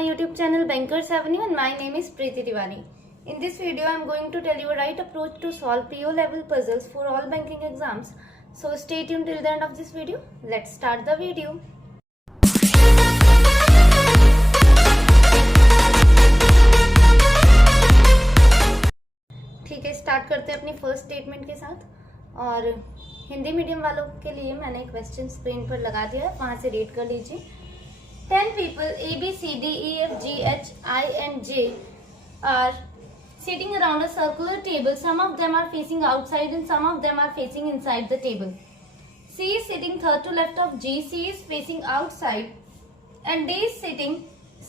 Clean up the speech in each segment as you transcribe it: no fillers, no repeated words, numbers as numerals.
my YouTube channel Bankers Avenue and my name is Preeti Tiwari. In this video I am going to tell you a right approach to solve PO level puzzles for all banking exams. So stay tuned till the end of this video. Let's start the video. ठीक है, start करते हैं अपनी first statement के साथ। और Hindi medium वालों के लिए मैंने क्वेश्चन स्क्रीन पर लगा दिया है, वहां से रीड कर लीजिए। 10 people A, B, C, D, E, F, G, H, I and J are sitting around a circular table. Some of them are facing outside and some of them are facing inside the table. C is sitting third to left of G, C is facing outside and D is sitting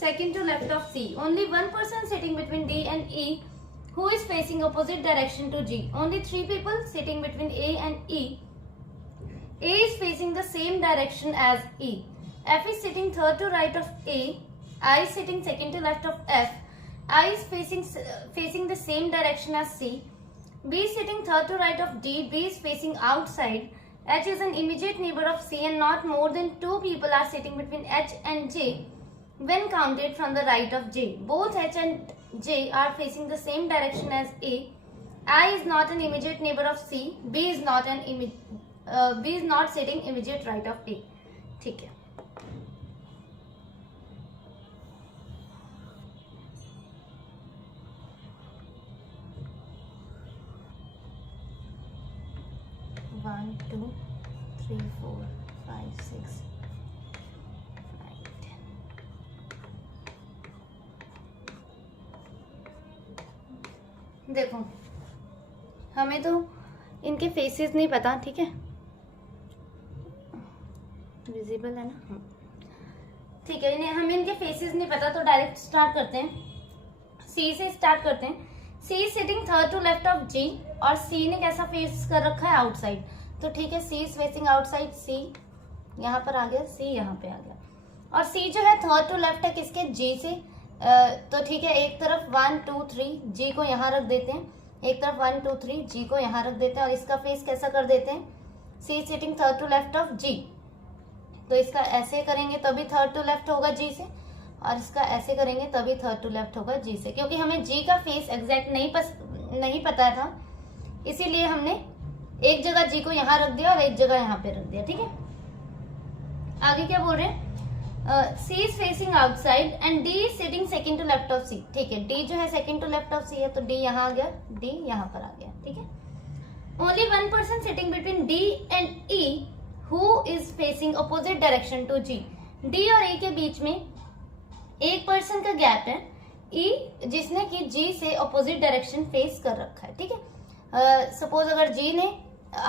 second to left of C. Only one person sitting between D and E who is facing opposite direction to G. Only 3 people sitting between A and E. A is facing the same direction as E. F is sitting third to right of A. I is sitting second to left of F. I is facing the same direction as C. B is sitting third to right of D. B is facing outside. H is an immediate neighbor of C and not more than 2 people are sitting between H and J when counted from the right of J. Both H and J are facing the same direction as A. I is not an immediate neighbor of C. B is not sitting immediate right of A. ठीक है। One, 2, 3, 4, 5, 6, 9, 10. देखो, हमें तो इनके faces नहीं पता, ठीक है, विजिबल है ना, ठीक है, इन्हें हमें इनके फेसेस नहीं पता, तो डायरेक्ट स्टार्ट करते हैं। सी से स्टार्ट करते हैं। C sitting third to left of G और सी ने कैसा फेस कर रखा है, आउटसाइड। तो ठीक है, सी इज फेसिंग आउटसाइड, सी यहाँ पर आ गया, सी यहाँ पे आ गया। और सी जो है थर्ड टू लेफ्ट है किसके, जी से। तो ठीक है, एक तरफ 1 2 3 जी को यहाँ रख देते हैं, एक तरफ 1 2 3 जी को यहाँ रख देते हैं और इसका फेस कैसा कर देते हैं, C sitting third to left of G. तो इसका ऐसे करेंगे तभी थर्ड टू लेफ्ट होगा जी से, और इसका ऐसे करेंगे तभी थर्ड टू लेफ्ट होगा जी से। क्योंकि हमें जी का फेस एग्जैक्ट नहीं पता था, इसीलिए हमने एक जगह जी को यहाँ रख दिया और एक जगह यहाँ पे रख दिया, ठीक है। आगे क्या बोल रहे हैं, C is facing outside and D is sitting second to left of C. ठीक है, डी जो है second to left of C है, तो डी यहाँ आ गया, डी यहाँ पर आ गया, ठीक है। Only one person sitting between D and E who is facing opposite direction to G. D और ई के बीच में एक पर्सन का गैप है, ई जिसने कि जी से अपोजिट डायरेक्शन फेस कर रखा है, ठीक है। सपोज अगर जी ने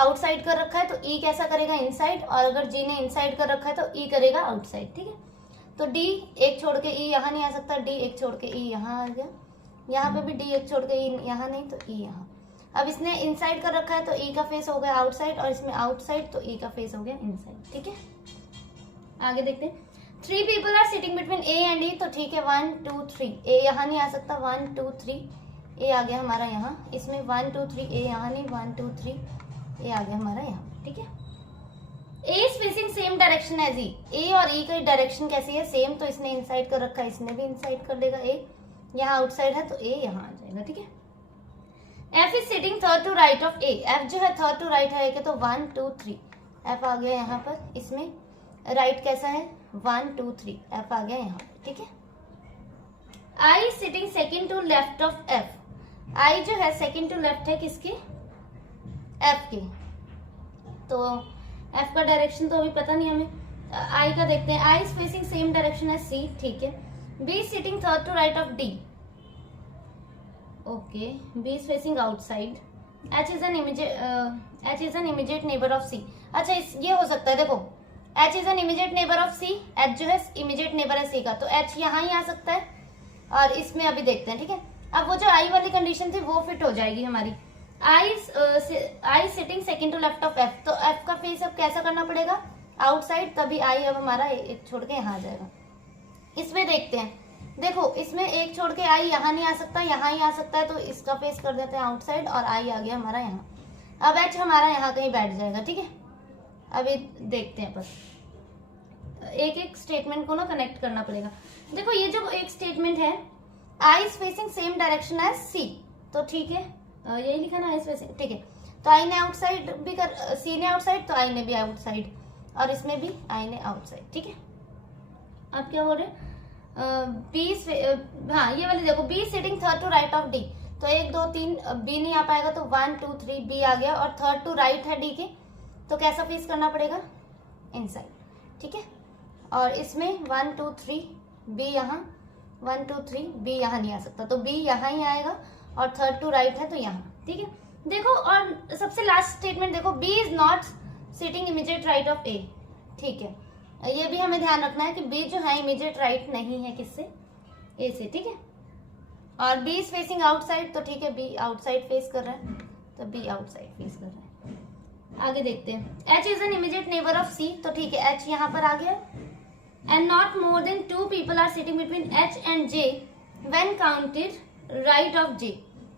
आउटसाइड कर रखा है तो ई कैसा करेगा, इनसाइड, और अगर जी ने इनसाइड कर रखा है तो ई करेगा आउटसाइड, ठीक है। तो डी एक छोड़ के ई यहाँ नहीं आ सकता, डी एक छोड़ के ई यहाँ आ गया, यहाँ पे भी डी एक छोड़ के ई यहाँ नहीं, तो ई यहाँ। अब इसने इनसाइड कर रखा है तो ई का फेस हो गया आउटसाइड, और इसमें आउटसाइड तो ई का फेस हो गया इनसाइड, ठीक है। आगे देखते हैं। 3 people are sitting between A and E, तो ठीक है 1 2 3 ए यहाँ नहीं आ सकता, 1 2 3 ए आ गया हमारा यहाँ, इसमें 1 2 3 ए यहाँ नहीं, 1 2 3 ए आ गया हमारा यहाँ, ठीक है। A is facing same direction as E. A और ई की डायरेक्शन कैसी है, सेम, तो इसने इनसाइड कर रखा है, इसने भी इनसाइड कर लेगा, ए यहाँ आउटसाइड है तो ए यहाँ आ जाएगा, ठीक है। F is sitting third to right of A. F जो है थर्ड टू राइट है, तो 1 2 3 एफ आ गया यहाँ पर, इसमें राइट कैसा है 1 2 3 एफ आ गया यहाँ पर, ठीक है। I sitting second to left of F. I जो है सेकंड टू लेफ्ट है किसके, एफ के। तो एफ का डायरेक्शन तो अभी पता नहीं हमें, आई का देखते हैं। I is facing same direction as C, ठीक है। B sitting third to right of D, okay, B is facing outside. H is an immediate neighbour of C. अच्छा, ये हो सकता है, देखो H is an immediate neighbour of C। H जो है इमीडिएट नेबर है C का, तो H यहाँ ही आ सकता है, और इसमें अभी देखते हैं, ठीक है। अब वो जो I वाली कंडीशन थी वो फिट हो जाएगी हमारी। I sitting second to left of F, तो F का फेस अब कैसा करना पड़ेगा, आउटसाइड, तभी I अब हमारा एक छोड़ के यहाँ आ जाएगा। इसमें देखते हैं, देखो इसमें एक छोड़ के I यहाँ नहीं आ सकता, यहाँ ही आ सकता है, तो इसका फेस कर देते हैं आउटसाइड और I आ गया हमारा यहाँ। अब H हमारा यहाँ कहीं बैठ जाएगा, ठीक है। अभी देखते हैं, बस एक एक स्टेटमेंट को ना कनेक्ट करना पड़ेगा। देखो ये जो एक स्टेटमेंट है, I is facing same direction as C, तो ठीक है, यही लिखा ना, आई इज फेसिंग, ठीक है। तो आई ने आउटसाइड भी कर, सी ने आउटसाइड, तो आई ने भी आउटसाइड, और इसमें भी आई ने आउटसाइड, ठीक है। अब क्या बोल रहे हैं, बी, हाँ ये वाली देखो, B sitting third to right of D, तो 1 2 3 बी नहीं आ पाएगा, तो 1 2 3 बी आ गया, और थर्ड टू राइट है डी के, तो कैसा फेस करना पड़ेगा, इनसाइड, ठीक है। और इसमें 1 2 3 बी यहाँ, 1 2 3 बी यहाँ नहीं आ सकता, तो बी यहाँ ही आएगा, और थर्ड टू राइट है तो यहाँ, ठीक है। देखो, और सबसे लास्ट स्टेटमेंट देखो, B is not sitting immediate right of A, ठीक है। ये भी हमें ध्यान रखना है कि बी जो है इमीडिएट राइट नहीं है किससे, ए से, ठीक है। और बी इज फेसिंग आउटसाइड, तो ठीक है, बी आउटसाइड फेस कर रहा है, तो बी आउटसाइड फेस कर रहा है। आगे देखते हैं, H is an immediate neighbour of C, तो ठीक है, एच यहाँ पर आ गया। And not more than 2 people are sitting between H and J when counted right of J.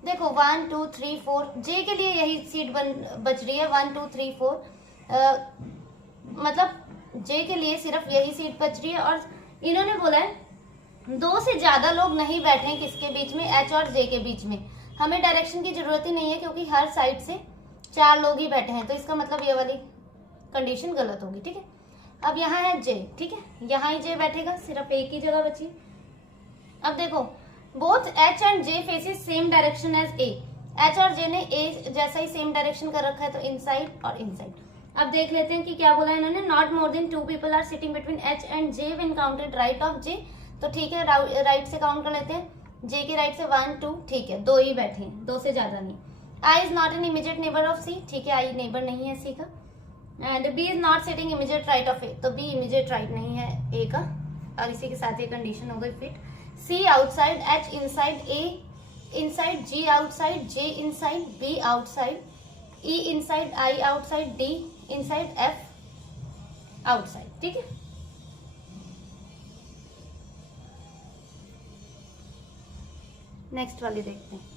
देखो 1 2 3 4, जे के लिए यही सीट बच रही है, 1 2 3 4, मतलब जे के लिए सिर्फ यही सीट बच रही है, और इन्होंने बोला है 2 से ज्यादा लोग नहीं बैठे हैं किसके बीच में, एच और जे के बीच में। हमें डायरेक्शन की जरूरत ही नहीं है, क्योंकि हर साइड से 4 लोग ही बैठे हैं, तो इसका मतलब ये वाली कंडीशन गलत होगी, ठीक है। अब यहाँ है जे, ठीक है, यहाँ ही जे बैठेगा, सिर्फ एक ही जगह बची। अब देखो, both H and J faces same direction as A, H और जे ने ए जैसा ही सेम डायरेक्शन कर रखा है, तो इनसाइड और इनसाइड। अब देख लेते हैं कि क्या बोला इन्होंने, not more than 2 people are sitting between H and J when counted right of J, तो ठीक है, राइट से काउंट कर लेते हैं, जे के राइट से 1 2, ठीक है, 2 ही बैठे हैं, 2 से ज्यादा नहीं। I is not an immediate neighbour of C, ठीक है, आई नेबर नहीं है सी का। And B is not sitting immediate right of A, तो बी इमीडिएट राइट नहीं है ए का, और इसी के साथ ये कंडीशन हो गई fit. C outside, H inside, A inside, G outside, J inside, B outside, E inside, I outside, D inside, F outside, ठीक है। नेक्स्ट वाली देखते हैं।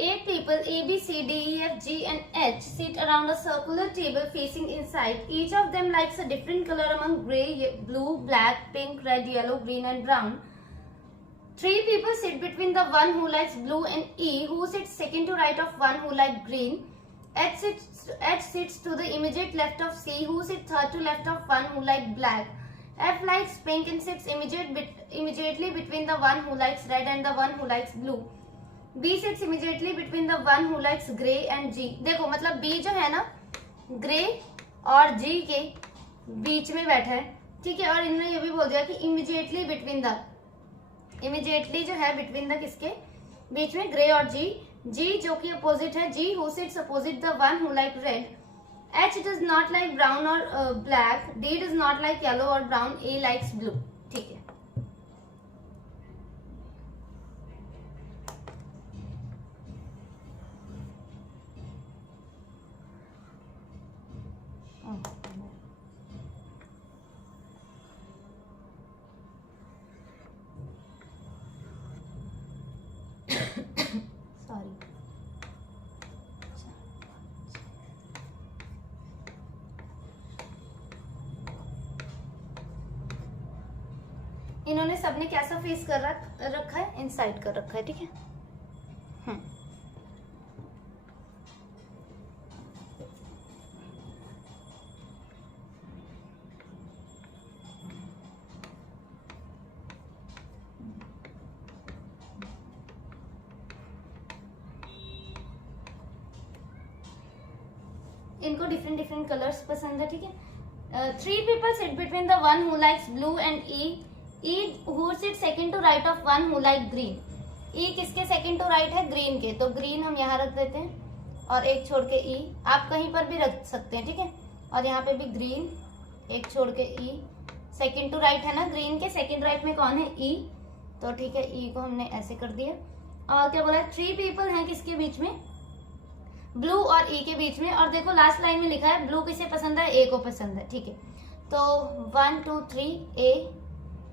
Eight people A, B, C, D, E, F, G and H sit around a circular table facing inside. Each of them likes a different color among grey, blue, black, pink, red, yellow, green and brown. 3 people sit between the one who likes blue and E, who sits second to right of one who likes green. H sits to the immediate left of C, who sits third to left of one who likes black. F likes pink and sits immediately between the one who likes red and the one who likes blue. B sits immediately between the one who likes grey and G. देखो मतलब B जो है ना, grey और G के बीच में बैठा है, ठीक है। और इन्होंने ये भी बोल दिया कि इमीडिएटली बिटवीन द, इमीडिएटली जो है बिटवीन द किसके बीच में, ग्रे और G, G जो कि अपोजिट है, G who sits opposite the one who like red. H does not like brown or black. D does not like yellow or brown. A likes blue, ठीक है। Sorry, इन्होंने सबने कैसा face कर रखा है, इनसाइड कर रखा है, ठीक है। इनको डिफरेंट डिफरेंट कलर्स पसंद है, ठीक है। 3 people sit between the one who likes blue and E who sits second to right of one who like green. E किसके सेकंड टू राइट है, ग्रीन के, तो ग्रीन हम यहाँ रख देते हैं, और एक छोड़ के E आप कहीं पर भी रख सकते हैं, ठीक है। और यहाँ पे भी ग्रीन, एक छोड़ के E, सेकंड टू राइट है ना ग्रीन के, सेकंड राइट में कौन है, E, तो ठीक है, E को हमने ऐसे कर दिया। और क्या बोला, 3 people हैं किसके बीच में, ब्लू और ई के बीच में। और देखो लास्ट लाइन में लिखा है ब्लू किसे पसंद है, ए को पसंद है, ठीक है। तो 1 2 3 ए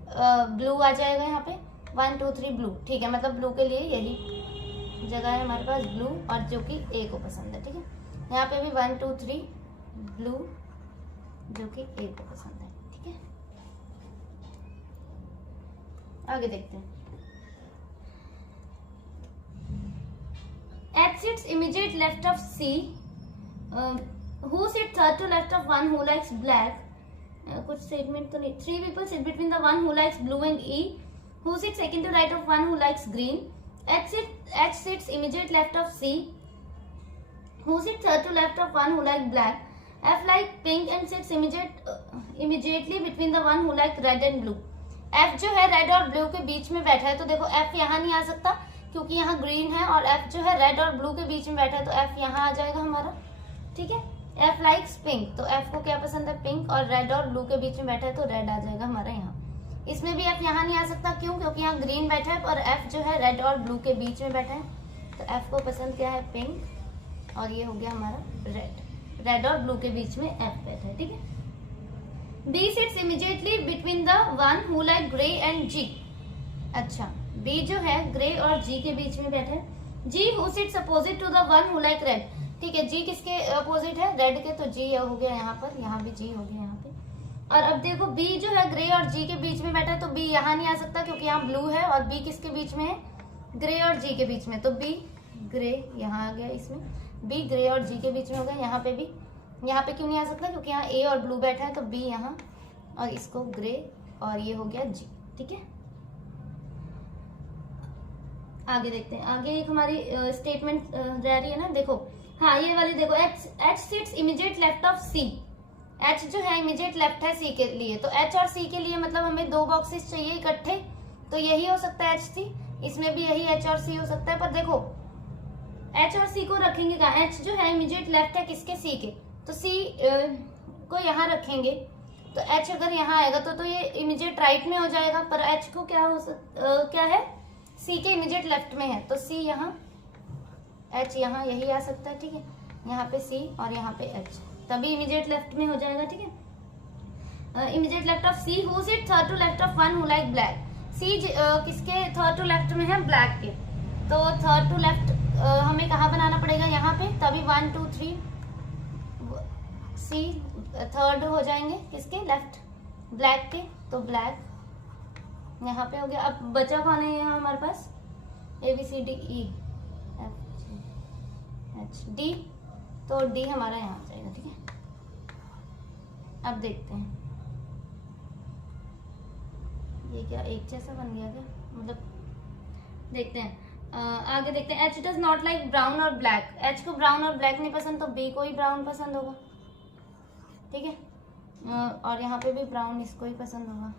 ब्लू आ जाएगा यहाँ पे, 1 2 3 ब्लू, ठीक है। मतलब ब्लू के लिए यही जगह है हमारे पास ब्लू और जो कि ए को पसंद है, ठीक है। यहाँ पे भी 1 2 3 ब्लू जो कि ए को पसंद है, ठीक है। आगे देखते हैं। H sits immediate left of C. Who sits third to left of one who likes black? कुछ स्टेटमेंट तो नहीं। 3 people sit between the one who likes blue and E. Who sits second to right of one who likes green? H sits immediate left of C. Who sits third to left of one who likes black? F like pink and sits immediately between the one who likes red and blue. F जो है red और blue के बीच में बैठा है, तो देखो F यहाँ नहीं आ सकता क्योंकि यहाँ ग्रीन है, और F जो है रेड और ब्लू के बीच में बैठा है, तो F यहाँ आ जाएगा हमारा, ठीक है। F लाइक्स पिंक, तो F को क्या पसंद है, पिंक, और रेड और ब्लू के बीच में बैठा है तो रेड आ जाएगा हमारा यहाँ। इसमें भी F यहाँ नहीं आ सकता, क्यों, क्योंकि यहाँ ग्रीन बैठा है और F जो है रेड और ब्लू के बीच में बैठा है, तो F को पसंद क्या है, पिंक, और ये हो गया हमारा रेड और ब्लू के बीच में F बैठा है, ठीक है। B sits immediately between the one who like gray and G. अच्छा, B जो है ग्रे और G के बीच में बैठा है। G who sits opposite to the one who like red. ठीक है, G किसके अपोजिट है, रेड के, तो G हो गया यहाँ पर, यहाँ भी G हो गया यहाँ पे। और अब देखो B जो है ग्रे और G के बीच में बैठा है, तो B यहाँ नहीं आ सकता क्योंकि यहाँ ब्लू है, और B किसके बीच में है, ग्रे और G के बीच में, तो B ग्रे यहाँ आ गया, इसमें B ग्रे और G के बीच में हो गया। यहाँ पे भी, यहाँ पे क्यों नहीं आ सकता, क्योंकि यहाँ A और ब्लू बैठा है, तो B यहाँ, और इसको ग्रे, और ये हो गया G, ठीक है। आगे देखते हैं। आगे एक हमारी स्टेटमेंट रह रही है ना, देखो, हाँ ये वाली देखो, H sits immediate left of C. H जो है इमीडिएट लेफ्ट है C के लिए, तो H और C के लिए मतलब हमें 2 बॉक्सेस चाहिए इकट्ठे, तो यही हो सकता है HC, इसमें भी यही H और C हो सकता है। पर देखो H और C को रखेंगे कहाँ, H जो है इमीडिएट लेफ्ट है किसके, C के, तो C को यहाँ रखेंगे, तो H अगर यहाँ आएगा तो ये इमीडिएट राइट में हो जाएगा, पर H को क्या है, C के इमीडिएट लेफ्ट में है, तो C यहाँ, H यहाँ, यही आ सकता है, ठीक है। यहाँ पे C और यहाँ पे H, तभी इमीडिएट लेफ्ट में हो जाएगा, ठीक है। Immediate left of C, who sit third to left of one who like black. C किसके थर्ड टू लेफ्ट में है, ब्लैक के, तो थर्ड टू लेफ्ट हमें कहाँ बनाना पड़ेगा, यहाँ पे, तभी 1 2 3 C थर्ड हो जाएंगे किसके, लेफ्ट, ब्लैक के, तो ब्लैक यहाँ पे हो गया। अब बचा कौन है यहाँ हमारे पास, ABCDE F G H D, तो D हमारा यहाँ आ जाएगा, ठीक है। अब देखते हैं, ये क्या एक जैसा बन गया क्या, मतलब देखते हैं। आगे देखते हैं। H does not like brown और ब्लैक, H को ब्राउन और ब्लैक नहीं पसंद, तो B को ही ब्राउन पसंद होगा, ठीक है। और यहाँ पे भी ब्राउन इसको ही पसंद होगा।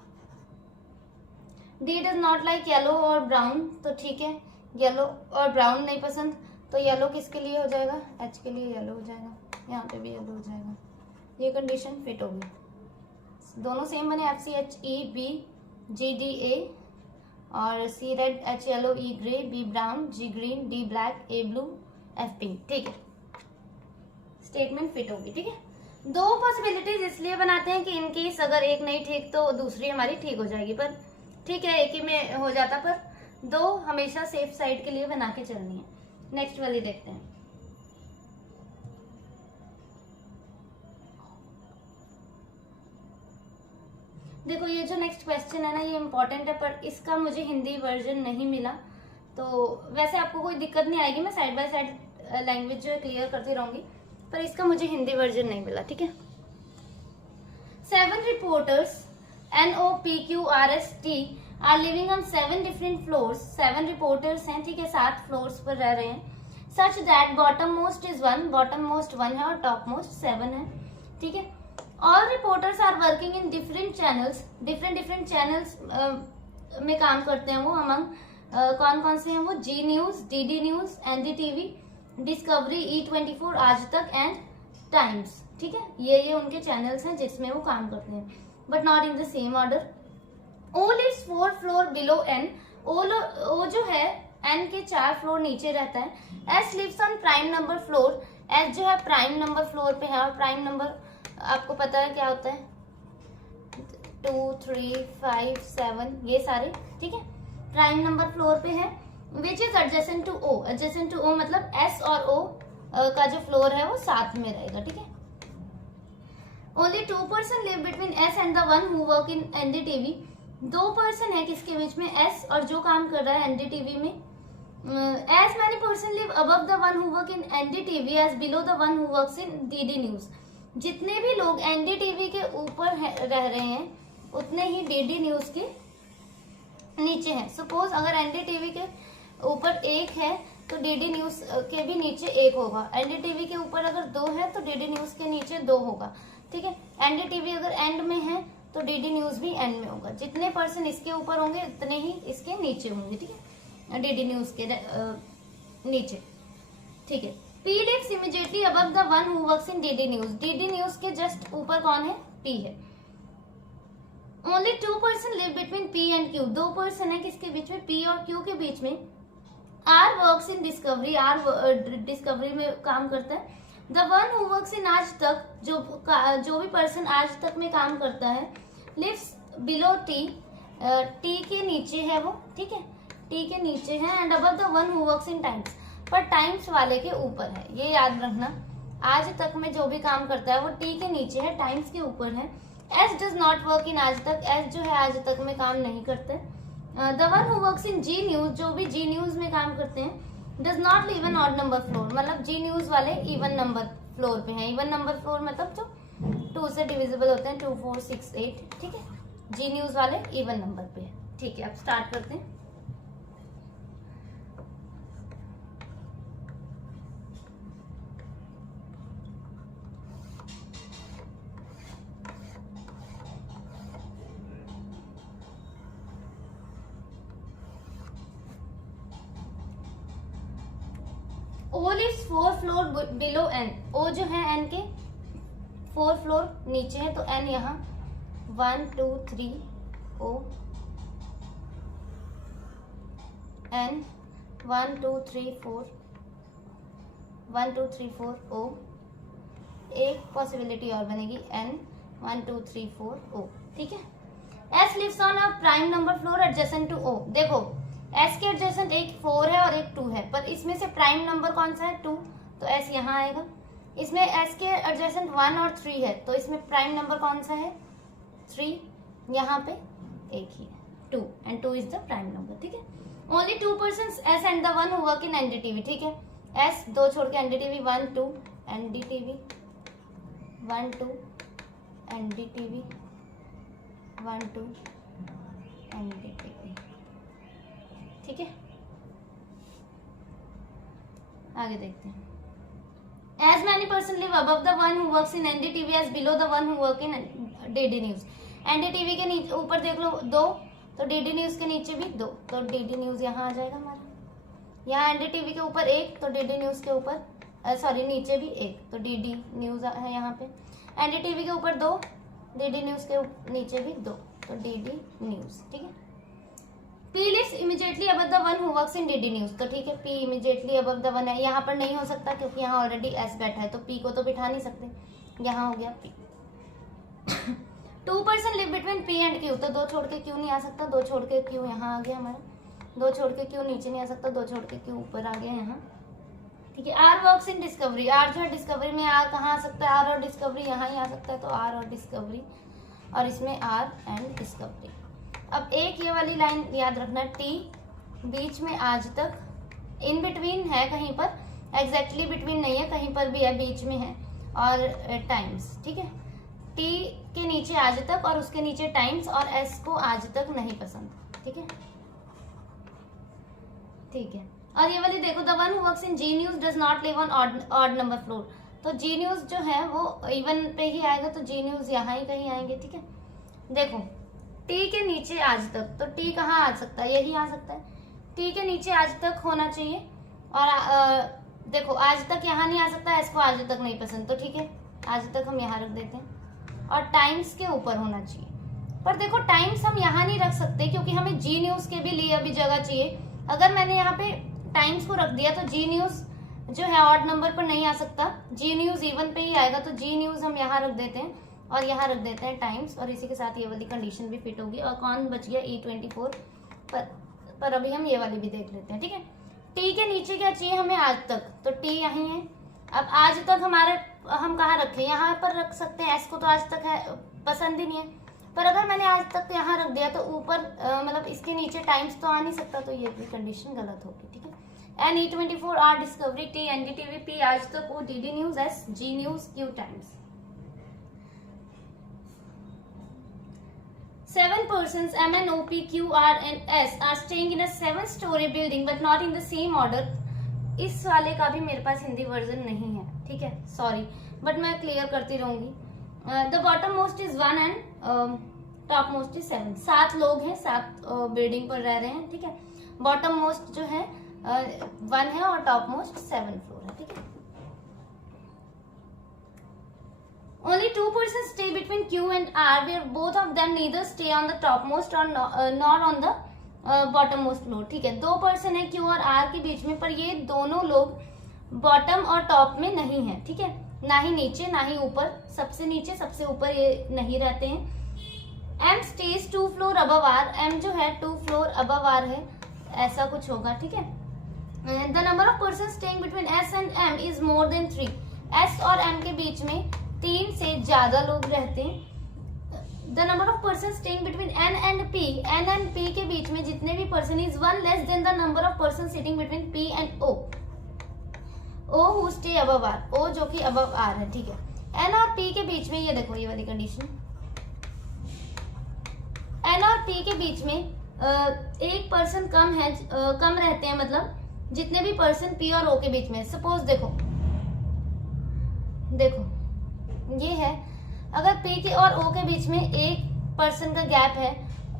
D does not like yellow और ब्राउन, तो ठीक है, येलो और ब्राउन नहीं पसंद, तो येलो किसके लिए हो जाएगा, H के लिए येलो हो जाएगा, यहाँ पे भी येलो हो जाएगा। ये कंडीशन फिट होगी, दोनों सेम बने, FCHE BGDA, और C red, H yellow, E grey, B brown, G green, D black, A blue, F pink, ठीक है। स्टेटमेंट फिट होगी, ठीक है। 2 पॉसिबिलिटीज इसलिए बनाते हैं कि इनकेस अगर एक नहीं ठीक तो दूसरी हमारी ठीक हो जाएगी, पर ठीक है एक ही में हो जाता, पर 2 हमेशा सेफ साइड के लिए बना के चलनी है। नेक्स्ट वाली देखते हैं। देखो ये जो नेक्स्ट क्वेश्चन है ना, ये इम्पोर्टेंट है, पर इसका मुझे हिंदी वर्जन नहीं मिला, तो वैसे आपको कोई दिक्कत नहीं आएगी, मैं साइड बाय साइड लैंग्वेज जो है क्लियर करती रहूंगी, पर इसका मुझे हिंदी वर्जन नहीं मिला, ठीक है। 7 reporters NOPQRST are living on 7 different floors. 7 reporters हैं, ठीक है, 7 फ्लोर्स पर रह रहे हैं। Such that bottom most is 1, bottom most 1 है और टॉप मोस्ट 7 है, ठीक है। All reporters are working in different channels, different channels में काम करते हैं वो। अमंग कौन कौन से हैं वो, Zee news, DD news, NDTV, Discovery, E24, Aaj तक एंड टाइम्स, ठीक है। ये उनके चैनल्स हैं जिसमें वो काम करते हैं, but not in the same order. O lives 4 floor below N, O जो है N के 4 फ्लोर नीचे रहता है। S lives on prime number floor, S जो है प्राइम नंबर फ्लोर पे है, और प्राइम नंबर आपको पता है क्या होता है, 2 3 5 7 ये सारे, ठीक है, प्राइम नंबर फ्लोर पे है। Which is adjacent to O. Adjacent to O मतलब एस और ओ का जो फ्लोर है वो साथ में रहेगा, ठीक है। Only 2% live between S and the one who work in NDTV. 2% है किसके बीच में, एस और जो काम कर रहा है एनडीटीवी में। As many person live above the one who work in NDTV as below the one who works in DD news. जितने भी लोग एनडीटीवी के ऊपर रह रहे हैं उतने ही डीडी न्यूज के नीचे हैं। सपोज अगर एनडीटीवी के ऊपर 1 है तो डीडी न्यूज के भी नीचे 1 होगा। एनडीटीवी के ऊपर अगर 2 है तो डीडी न्यूज के नीचे 2 होगा, ठीक है। एनडीटीवी अगर एंड में है तो डीडी न्यूज भी एंड में होगा। जितने पर्सन इसके ऊपर होंगे उतने ही इसके नीचे होंगे, ठीक है, डीडी न्यूज के नीचे, ठीक है। P lives immediately above the one who works in DD news. DD news के जस्ट ऊपर कौन है, पी है। Only 2% live between P and Q. 2% है किसके बीच में, पी और क्यू के बीच में। R works in Discovery. R Discovery में काम करता है। The one who works in Aaj Tak, जो भी पर्सन आज तक में काम करता है, लिव्स बिलो टी। टी के नीचे है वो, ठीक है, टी के नीचे है। And above the one who works in times, पर टाइम्स वाले के ऊपर है। ये याद रखना, आज तक में जो भी काम करता है वो टी के नीचे है, टाइम्स के ऊपर है। S does not work in Aaj तक। एस जो है आज तक में काम नहीं करते। The one who works in Zee News, जो भी जी न्यूज में काम करते हैं, does not live an odd number floor. मतलब जी न्यूज वाले इवन नंबर फ्लोर पे हैं। इवन नंबर फ्लोर मतलब जो 2 से डिविजिबल होते हैं, 2, 4, 6, 8, ठीक है। जी न्यूज वाले इवन नंबर पे है, ठीक है। अब स्टार्ट करते हैं। O lives 4 floor below n। O जो है n के 4 फ्लोर नीचे है, तो n यहाँ 1, 2, 3 O n 1, 2, 3, 4 1, 2, 3, 4 O। एक पॉसिबिलिटी और बनेगी n 1, 2, 3, 4 O, ठीक है। S lives on a prime number floor adjacent to O। देखो S के एडजेसेंट एक 4 है और एक 2 है, पर इसमें से प्राइम नंबर कौन सा है, 2, तो S यहाँ आएगा। इसमें S के एडजेसेंट 1 और 3 है, तो इसमें प्राइम नंबर कौन सा है, 3। यहाँ पे एक ही है, 2, and 2 is the prime number, ठीक है। Only 2% S and the one who work in NDTV, ठीक है। S 2 छोड़ के एनडीटीवी 1, 2, एनडीटीवी 1, 2, एनडीटीवी 1, 2, एनडीटीवी, ठीक है। आगे देखते हैं। As many person live above the one who works in NDTV as below the one who work in DD News. NDTV के नीचे ऊपर देख लो 2, तो डीडी न्यूज के नीचे भी 2, तो डीडी न्यूज यहाँ आ जाएगा हमारा। यहाँ एनडीटीवी के ऊपर 1, तो डीडी न्यूज के ऊपर सॉरी नीचे भी 1, तो डीडी न्यूज है यहाँ पे। एनडीटीवी के ऊपर 2, डीडी न्यूज के नीचे भी 2, तो डीडी न्यूज, ठीक है। P lives immediately above the one who works in DD News। तो ठीक है, P immediately above the one है, यहाँ पर नहीं हो सकता क्योंकि यहाँ ऑलरेडी S बैठा है, तो P को तो बिठा नहीं सकते, यहाँ हो गया P। 2% live between P and Q, तो 2 छोड़ के Q नहीं आ सकता, 2 छोड़ के Q यहाँ आ गया हमारा, 2 छोड़ के Q नीचे नहीं आ सकता, 2 छोड़ के Q ऊपर आ गया यहाँ, ठीक है। R works in discovery। R जो है डिस्कवरी में, R कहाँ आ सकता है, R और डिस्कवरी यहाँ ही आ सकता है, तो R और डिस्कवरी, और इसमें R एंड डिस्कवरी। अब एक ये वाली लाइन याद रखना, टी बीच में आज तक, इन बिटवीन है कहीं पर, एग्जैक्टली बिटवीन नहीं है, कहीं पर भी है, बीच में है, और टाइम्स, ठीक है। टी के नीचे आज तक और उसके नीचे टाइम्स, और एस को आज तक नहीं पसंद, ठीक है, ठीक है। और ये वाली देखो, the one who works in Zee News does not live on odd number floor. तो जी न्यूज जो है वो इवन पे ही आएगा, तो जी न्यूज यहाँ ही कहीं आएंगे, ठीक है। देखो टी के नीचे आज तक, तो टी कहाँ आ सकता है, यही आ सकता है, टी के नीचे आज तक होना चाहिए। और देखो आज तक यहाँ नहीं आ सकता, इसको आज तक नहीं पसंद, तो ठीक है, आज तक हम यहाँ रख देते हैं। और टाइम्स के ऊपर होना चाहिए, पर देखो टाइम्स हम यहाँ नहीं रख सकते क्योंकि हमें जी न्यूज के भी लिए अभी जगह चाहिए। अगर मैंने यहाँ पे टाइम्स को रख दिया तो जी न्यूज जो है ऑड नंबर पर नहीं आ सकता, जी न्यूज इवन पे ही आएगा, तो जी न्यूज हम यहाँ रख देते हैं और यहाँ रख देते हैं टाइम्स, और इसी के साथ ये वाली कंडीशन भी फिट होगी। और कौन बच गया, E24, पर पर अभी हम ये वाली भी देख लेते हैं, ठीक है। टी के नीचे क्या चाहिए हमें, आज तक, तो टी यहीं है। अब आज तक हमारे हम कहाँ रखें, यहाँ पर रख सकते हैं, एस को तो आज तक है पसंद ही नहीं है, पर अगर मैंने आज तक यहाँ रख दिया तो ऊपर मतलब इसके नीचे टाइम्स तो आ नहीं सकता, तो ये भी कंडीशन गलत होगी, ठीक है। NE24, R discovery, T NDTV, P आज तक, O DD news, S G news, Q times. 7 persons M N O P Q R and S are staying in a 7-story building but not in the same order। इस वाले का भी मेरे पास Hindi version नहीं है, ठीक है, सॉरी, बट मैं क्लियर करती रहूंगी। The bottom most is 1 and top most is 7। 7 लोग हैं, 7 बिल्डिंग पर रह रहे हैं, ठीक है। बॉटम मोस्ट जो है 1 है और टॉप मोस्ट 7 फ्लोर है, ठीक है। Only 2 persons stay between Q and R, where both of them neither stay on the topmost or nor on the bottommost floor, ठीक है। 2 पर्सन है Q और R के बीच में, पर ये दोनों लोग बॉटम और टॉप में नहीं है, ठीक है, ना ही नीचे ना ही ऊपर, सबसे नीचे सबसे ऊपर ये नहीं रहते हैं। M stays 2 floor above R, M जो है 2 फ्लोर अबव R है, ऐसा कुछ होगा, ठीक है। The number of person staying between S and M is more than 3। S और M के बीच में 3 से ज्यादा लोग रहते हैं। The number of person staying between N and P, N and P के बीच में जितने भी person is 1 less then the number of person sitting between P and O, O who stay above R, O जो कि above R है, ठीक है। N और P के बीच में, ये देखो ये वाली कंडीशन, N और P के बीच में एक पर्सन कम है, कम रहते हैं, मतलब जितने भी पर्सन P और O के बीच में। सपोज देखो ये है, अगर P के और O के बीच में एक पर्सन का गैप है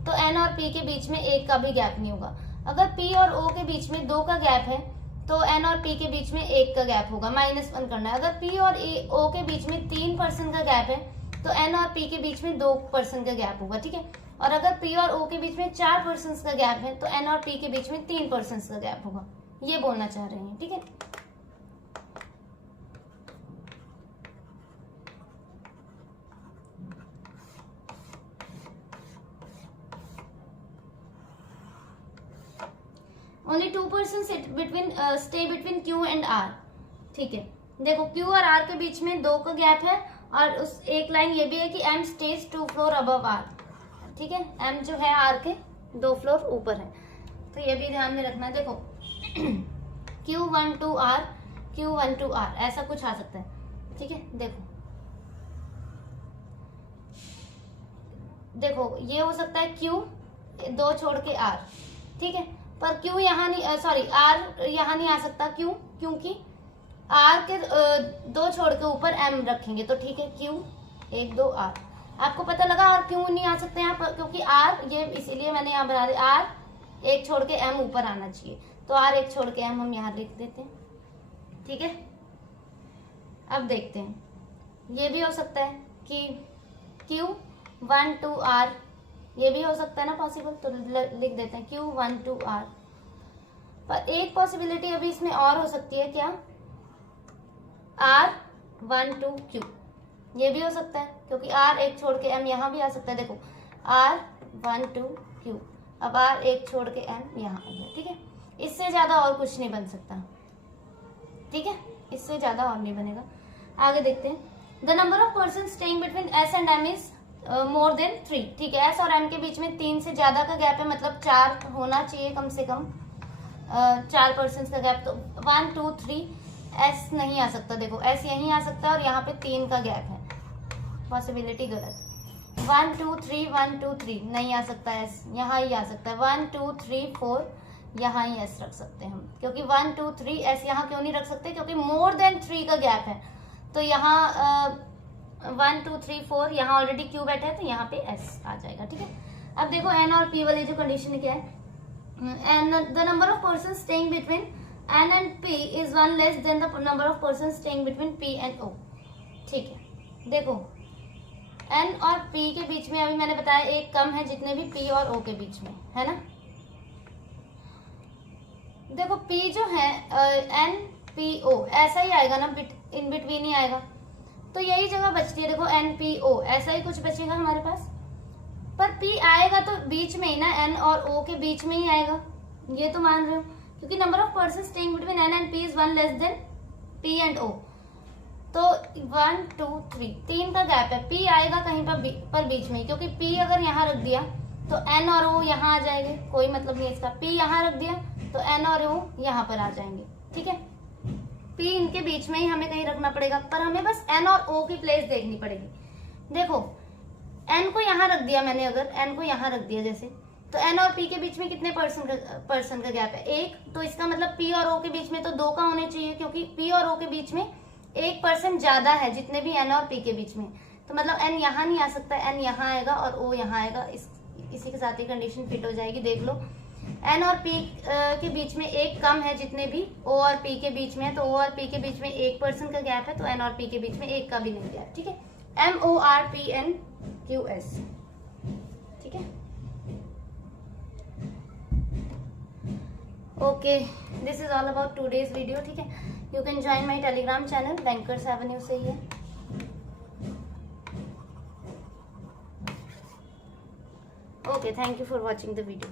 तो N और P के बीच में एक का भी गैप नहीं होगा। अगर P और O के बीच में 2 का गैप है तो N और P के बीच में 1 का गैप होगा, -1 करना है। अगर P और O के बीच में 3 पर्सन का गैप है तो N और P के बीच में 2 पर्सन का गैप होगा, ठीक है। और अगर P और O के बीच में 4 पर्सन का गैप है तो N और P के बीच में 3 पर्सन का गैप होगा, ये बोलना चाह रहे हैं, ठीक है। Only 2 persons stay between Q and R, ठीक है। देखो Q और R के बीच में 2 का गैप है, और उस एक लाइन ये भी है कि M stays 2 floor above R, ठीक है। M जो है R के 2 फ्लोर ऊपर है, तो ये भी ध्यान में रखना। देखो Q1 to R, Q1 to R, ऐसा कुछ आ सकता है, ठीक है। देखो ये हो सकता है Q 2 छोड़ के R, ठीक है, पर Q यहाँ नहीं, सॉरी R यहाँ नहीं आ सकता, क्यों, क्योंकि R के 2 छोड़ के ऊपर M रखेंगे, तो ठीक है, Q 1 2 R। आपको पता लगा और क्यों नहीं आ सकते यहाँ पर, क्योंकि R ये इसीलिए मैंने यहाँ बना दिया, R 1 छोड़ के M ऊपर आना चाहिए, तो R 1 छोड़ के M हम यहाँ लिख देते हैं, ठीक है। अब देखते हैं, ये भी हो सकता है कि Q1 to R, ये भी हो सकता है ना पॉसिबल, तो लिख देते हैं Q1 to R। पर एक पॉसिबिलिटी अभी इसमें और हो सकती है, क्या, R1 to Q, ये भी हो सकता है, क्योंकि R 1 छोड़ के M यहाँ भी आ सकता है। देखो R1 to Q, अब R 1 छोड़ के M यहाँ आ गया, ठीक है। इससे ज्यादा और कुछ नहीं बन सकता, ठीक है, इससे ज्यादा और नहीं बनेगा। आगे देखते हैं, the number of person staying between S and M is more than 3, ठीक है। S और M के बीच में 3 से ज्यादा का गैप है, मतलब 4 होना चाहिए कम से कम, 4 पर्सन का गैप, तो 1 2 3 S नहीं आ सकता। देखो S यहीं आ सकता है और यहाँ पे 3 का गैप है, पॉसिबिलिटी गलत। 1 2 3 1 2 3 नहीं आ सकता, S यहाँ ही आ सकता है। 1 2 3 4 यहाँ ही S रख सकते हैं हम, क्योंकि 1 2 3 S यहाँ क्यों नहीं रख सकते, क्योंकि मोर देन 3 का गैप है, तो यहाँ 1 2 3 4 यहाँ ऑलरेडी Q बैठा है, तो यहाँ पे S आ जाएगा, ठीक है। अब देखो N और P वाली जो कंडीशन क्या है, and the number of persons staying between N and P is 1 less than the number of persons staying between P and O, ठीक है। देखो N और P के बीच में अभी मैंने बताया एक कम है जितने भी P और O के बीच में, है ना। देखो P जो है N P O ऐसा ही आएगा ना, इन बिटवीन ही आएगा, तो यही जगह बचती है। देखो N P O ऐसा ही कुछ बचेगा हमारे पास, पर P आएगा तो बीच में ही ना, N और O के बीच में ही आएगा, ये तो मान रहे हो, क्योंकि number of person staying between N and P is 1 less than P and O. तो 1 2 3 3 का गैप है, पी आएगा कहीं पर बीच में, क्योंकि पी अगर यहाँ रख दिया तो एन और ओ यहाँ आ जाएंगे, कोई मतलब नहीं है इसका। पी यहाँ रख दिया तो एन और ओ यहाँ पर आ जाएंगे, ठीक है। पी इनके बीच में ही हमें कहीं रखना पड़ेगा, पर हमें बस एन और ओ की प्लेस देखनी पड़ेगी। देखो एन को यहाँ रख दिया मैंने, अगर एन को यहाँ रख दिया जैसे, तो एन और पी के बीच में कितने पर्सन का गैप है? 1। तो इसका मतलब पी और ओ के बीच में तो 2 का होने चाहिए, क्योंकि पी और ओ के बीच में 1 पर्सन ज्यादा है जितने भी एन और पी के बीच में। तो मतलब एन यहाँ नहीं आ सकता, एन यहाँ आएगा और ओ यहाँ आएगा। इसी के साथ ही कंडीशन फिट हो जाएगी। देख लो एन और पी के बीच में 1 कम है जितने भी ओ और पी के बीच में है, तो ओ और पी के बीच में 1 पर्सन का गैप है, तो एन और पी के बीच में 1 का भी नहीं गैप, ठीक है। MORPNQS, ठीक है। Okay, this is all about today's video, ठीक है। You can join my Telegram channel, bankers Avenue से ही है। Okay, thank you for watching the video.